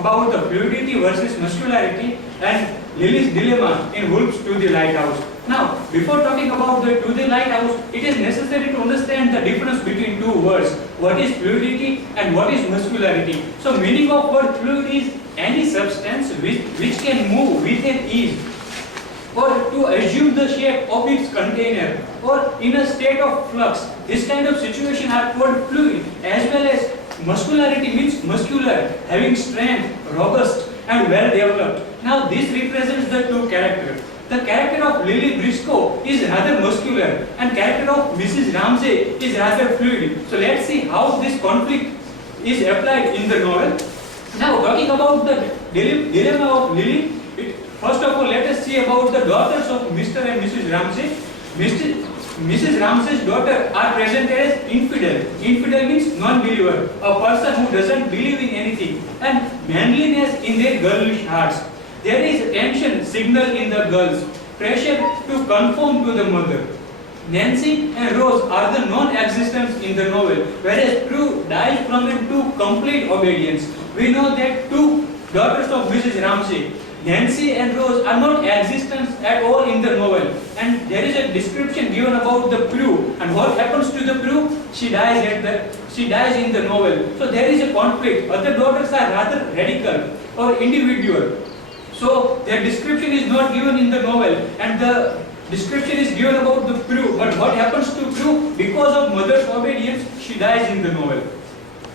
about the fluidity versus muscularity and Lily's dilemma in Wolves to the Lighthouse. Now, before talking about the To the Lighthouse, it is necessary to understand the difference between two words. What is fluidity and what is muscularity? So, meaning of word fluid is any substance which can move with an ease, or to assume the shape of its container, or in a state of flux. This kind of situation are called fluid. As well as muscularity means muscular, having strength, robust and well developed. Now this represents the two characters. The character of Lily Briscoe is rather muscular and character of Mrs. Ramsay is rather fluid. So let's see how this conflict is applied in the novel. Now talking about the dilemma of Lily, first of all let us see about the daughters of Mr. and Mrs. Ramsay. Mrs. Ramsay's daughter are presented as infidel. Infidel means non-believer, a person who doesn't believe in anything, and manliness in their girlish hearts. There is tension signal in the girls, pressure to conform to the mother. Nancy and Rose are the non-existents in the novel, whereas Prue dies from into complete obedience. We know that two daughters of Mrs. Ramsay, Nancy and Rose, are not existent at all in the novel, and there is a description given about the Prue, and what happens to the Prue? She dies in the novel. So there is a conflict. Other daughters are rather radical or individual. So their description is not given in the novel, and the description is given about the Prue. But what happens to Prue? Because of mother's obedience, she dies in the novel.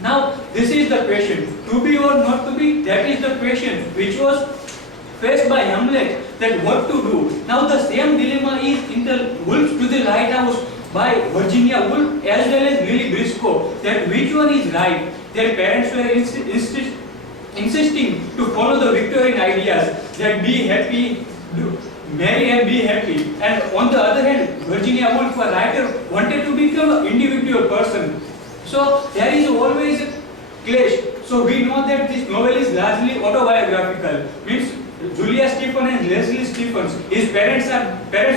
Now this is the question: to be or not to be? That is the question which was faced by Hamlet, that what to do. Now the same dilemma is in the Wolves to the Lighthouse by Virginia Woolf as well as Lily Briscoe, that which one is right. Their parents were insisting to follow the Victorian ideas, that be happy, marry and be happy. And on the other hand, Virginia Woolf, a writer, wanted to become an individual person. So there is always a clash. So we know that this novel is largely autobiographical. Means Julia Stephen and Leslie Stephens, his parents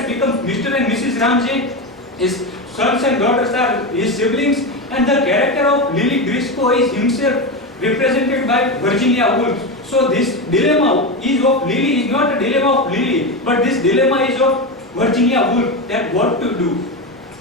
become Mr. and Mrs. Ramsay, his sons and daughters are his siblings, and the character of Lily Briscoe is himself represented by Virginia Woolf. So this dilemma is of Lily is not a dilemma of Lily, but this dilemma is of Virginia Woolf, that what to do.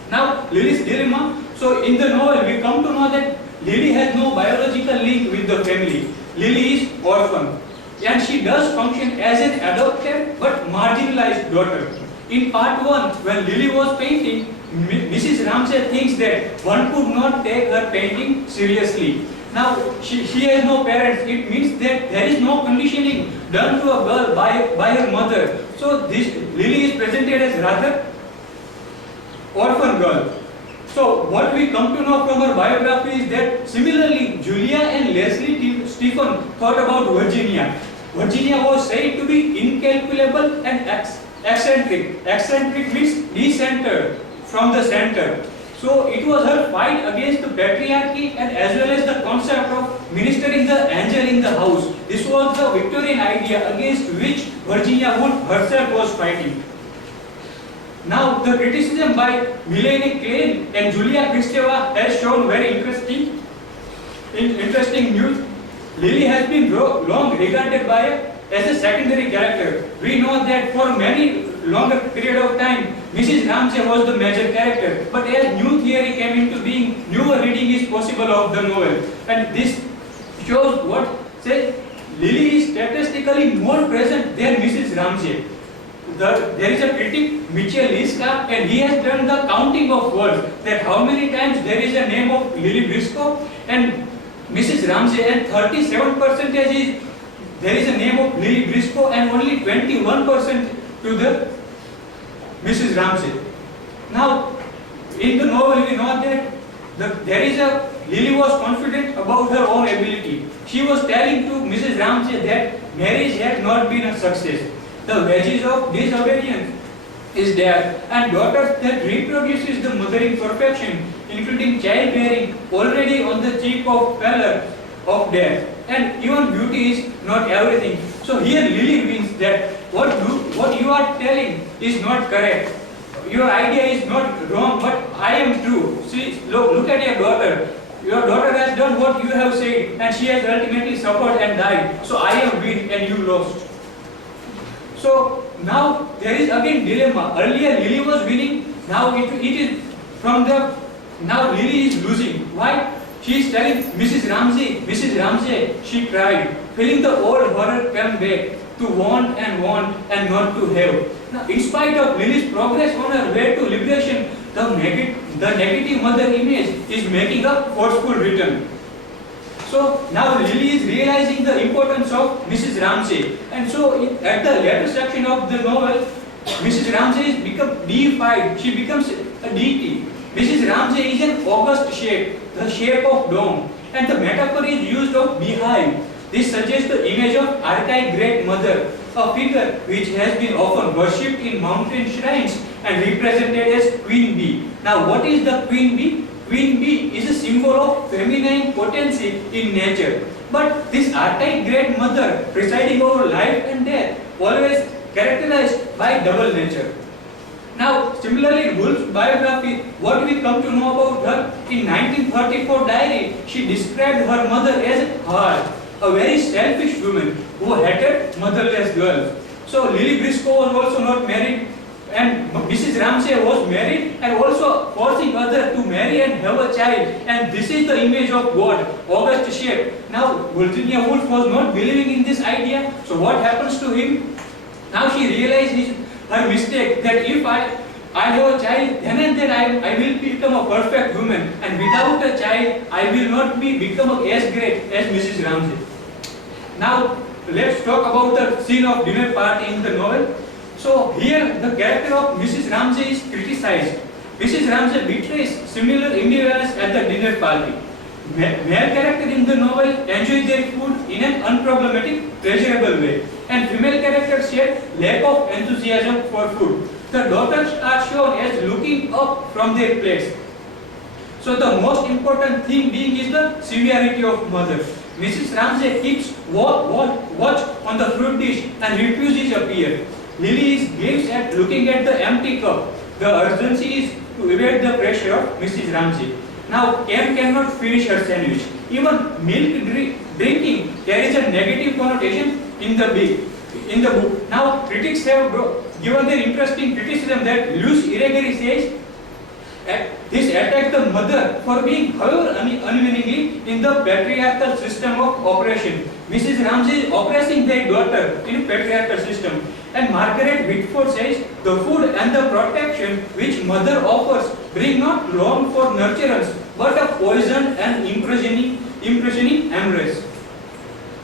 Now Lily's dilemma. So in the novel we come to know that Lily has no biological link with the family. Lily is orphan, and she does function as an adopted but marginalized daughter. In part 1, when Lily was painting, Mrs. Ramsay thinks that one could not take her painting seriously. Now she has no parents. It means that there is no conditioning done to a girl by her mother. So this Lily is presented as rather orphan girl. So what we come to know from her biography is that similarly Julia and Leslie Stephen thought about Virginia. Virginia was said to be incalculable and eccentric. Eccentric means decentered from the center. So it was her fight against the patriarchy and as well as the concept of ministering the angel in the house. This was the Victorian idea against which Virginia Woolf herself was fighting. Now the criticism by Melanie Klein and Julia Kristeva has shown very interesting news. Lily has been long regarded as a secondary character. We know that for many longer period of time, Mrs. Ramsay was the major character. But as new theory came into being, newer reading is possible of the novel. And this shows what says Lily is statistically more present than Mrs. Ramsay. There is a critic, Mitchell Liska, and he has done the counting of words, that how many times there is a name of Lily Briscoe and Mrs. Ramsay, and 37% is there is a name of Lily Briscoe and only 21% to the Mrs. Ramsay. Now, in the novel we know that Lily was confident about her own ability. She was telling to Mrs. Ramsay that marriage had not been a success. The wages of disobedience is there, and daughters that reproduces the mothering perfection, including childbearing, already on the cheek of pallor of death. And even beauty is not everything. So here Lily means that what you are telling is not correct. Your idea is not wrong, but I am true. See, look at your daughter. your daughter has done what you have said and she has ultimately suffered and died. So I am win and you lost. So now there is again dilemma. Earlier Lily was winning, now it is from the, now Lily is losing. Why? She is telling Mrs. Ramsey, she cried, feeling the old horror come back to want and not to have. Now, in spite of Lily's progress on her way to liberation, the negative mother image is making a forceful return. So now Lily is realizing the importance of Mrs. Ramsey, and so at the later section of the novel, Mrs. Ramsey is become deified. She becomes a deity. Mrs. Ramsey is an august shape, the shape of dome, and the metaphor is used of beehive. This suggests the image of archaic great mother, a figure which has been often worshipped in mountain shrines and represented as Queen Bee. Now, what is the Queen Bee? Queen Bee is a symbol of feminine potency in nature. But this archaic great mother presiding over life and death, always characterized by double nature. Now, similarly, in Woolf's biography, what we come to know about her, in 1934 diary, she described her mother as hard, a very selfish woman who hated motherless girls. So, Lily Briscoe was also not married, and Mrs. Ramsey was married and also forcing others to marry and have a child. And this is the image of God, august shape. Now, Virginia Woolf was not believing in this idea. So, what happens to him? Now, she realized her mistake, that if I have a child, then and then I will become a perfect woman, and without a child I will not become as great as Mrs. Ramsey. Now let's talk about the scene of dinner party in the novel. So here the character of Mrs. Ramsey is criticized. Mrs. Ramsey betrays similar indifference at the dinner party. Male character in the novel enjoy their food in an unproblematic, pleasurable way, and female characters share lack of enthusiasm for food. The daughters are shown as looking up from their plates. So the most important thing being is the severity of mother. Mrs. Ramsey keeps watch on the fruit dish and refuses appear. Lily is gives at looking at the empty cup. The urgency is to evade the pressure of Mrs. Ramsey. Now, Cam cannot finish her sandwich. Even milk drinking carries a negative connotation in the book. Now, critics have given their interesting criticism that Luce Irigaray says this attacks the mother for being, however, unwillingly in the patriarchal system of oppression. Mrs. Ramsey is oppressing their daughter in a patriarchal system. And Margaret Whitford says the food and the protection which mother offers bring not long for nurturance, but a poisoned and imprisoning embrace.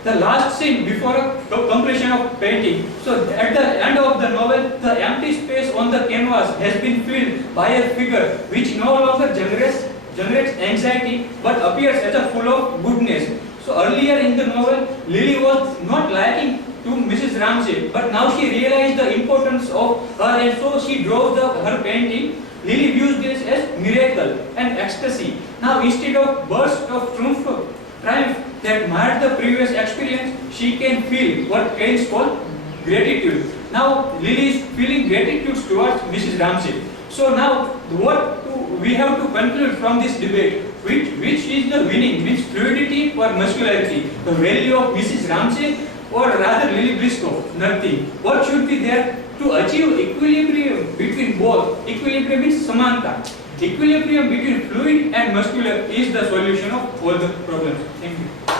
The last scene before a completion of painting. So at the end of the novel, the empty space on the canvas has been filled by a figure which no longer generates anxiety but appears as a full of goodness. So earlier in the novel, Lily was not liking to Mrs. Ramsey, but now she realized the importance of her, and so she draws her painting. Lily views this as miracle and ecstasy. Now instead of burst of triumph that marred the previous experience, she can feel what Keynes called gratitude. Now Lily is feeling gratitude towards Mrs. Ramsey. So now what we have to conclude from this debate, which is the winning, means fluidity or muscularity, the value of Mrs. Ramsey or rather Lily Briscoe, nothing. What should be there to achieve equilibrium between both? Equilibrium means samanta. Equilibrium between fluid and muscular is the solution of all the problems. Thank you.